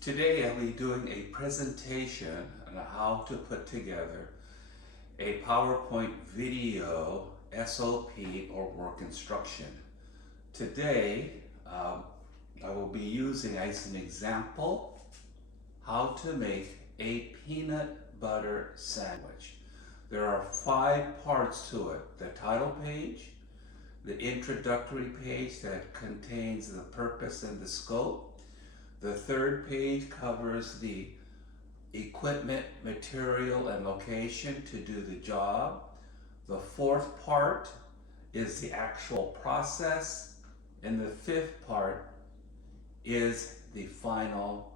Today I'll be doing a presentation on how to put together a PowerPoint video SOP or work instruction. Today I will be using as an example how to make a peanut butter sandwich. There are 5 parts to it: the title page, the introductory page that contains the purpose and the scope. The third page covers the equipment, material, and location to do the job. The fourth part is the actual process, and the fifth part is the final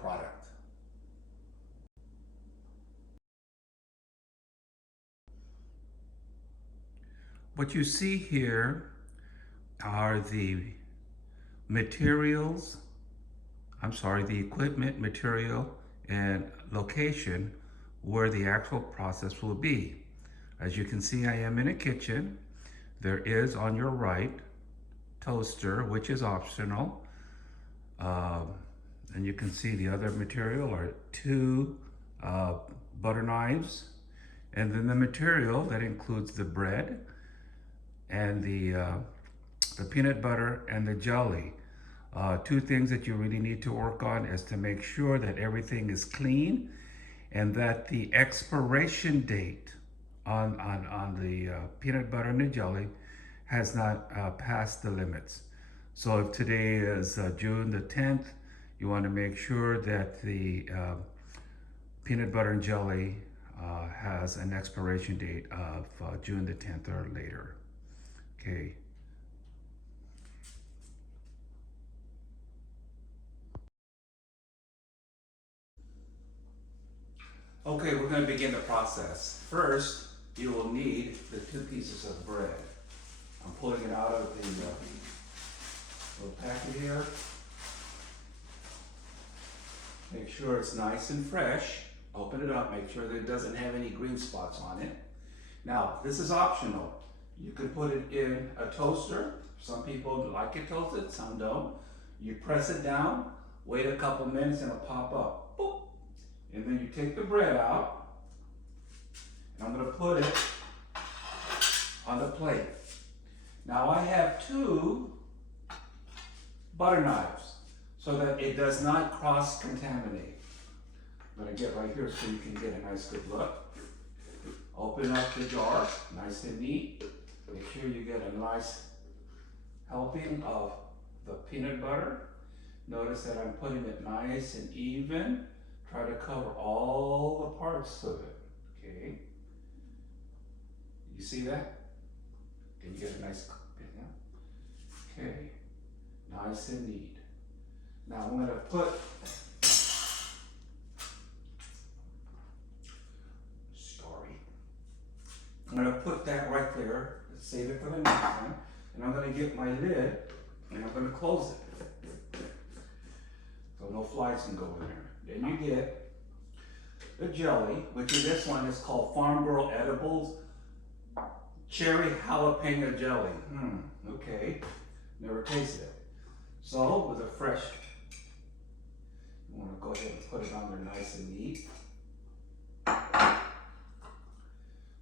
product. What you see here are the materials, the equipment, material, and location where the actual process will be. As you can see, I am in a kitchen. There is on your right toaster, which is optional. And you can see the other material are 2 butter knives. And then the material that includes the bread and the peanut butter and the jelly. 2 things that you really need to work on is to make sure that everything is clean and that the expiration date on the peanut butter and the jelly has not passed the limits. So if today is June the 10th, you want to make sure that the peanut butter and jelly has an expiration date of June the 10th or later. Okay. Okay, we're going to begin the process. First, you will need the 2 pieces of bread. I'm pulling it out of the little packet here. Make sure it's nice and fresh. Open it up, make sure that it doesn't have any green spots on it. Now, this is optional. You can put it in a toaster. Some people like it toasted, some don't. You press it down, wait a couple minutes, and it'll pop up. Boop. And then you take the bread out, and I'm going to put it on the plate. Now I have 2 butter knives so that it does not cross-contaminate. I'm going to get right here so you can get a nice good look. Open up the jar, nice and neat. Make sure you get a nice helping of the peanut butter. Notice that I'm putting it nice and even. Try to cover all the parts of it, okay? You see that? Can you get a nice, yeah? Okay, nice and neat. Now I'm gonna put, I'm gonna put that right there, save it for the next time, and I'm gonna get my lid, and I'm gonna close it. So no flies can go in there. Then you get the jelly, which is this one is called Farm Girl Edibles Cherry Jalapeno Jelly. Okay, never tasted it. So with a fresh, you want to go ahead and put it on there nice and neat.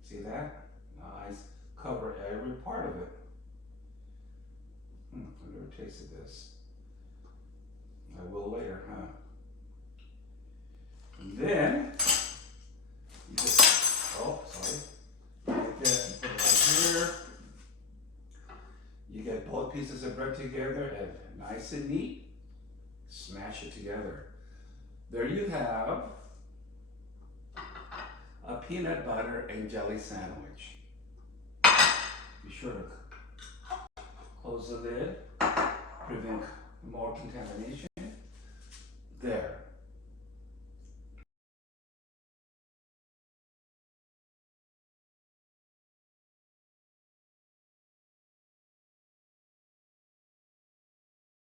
See that? Nice. Cover every part of it. I've never tasted this. I will later, huh? And then, you just, take this and put it right here. You get both pieces of bread together and nice and neat, smash it together. There you have a peanut butter and jelly sandwich. Be sure to close the lid, prevent more contamination.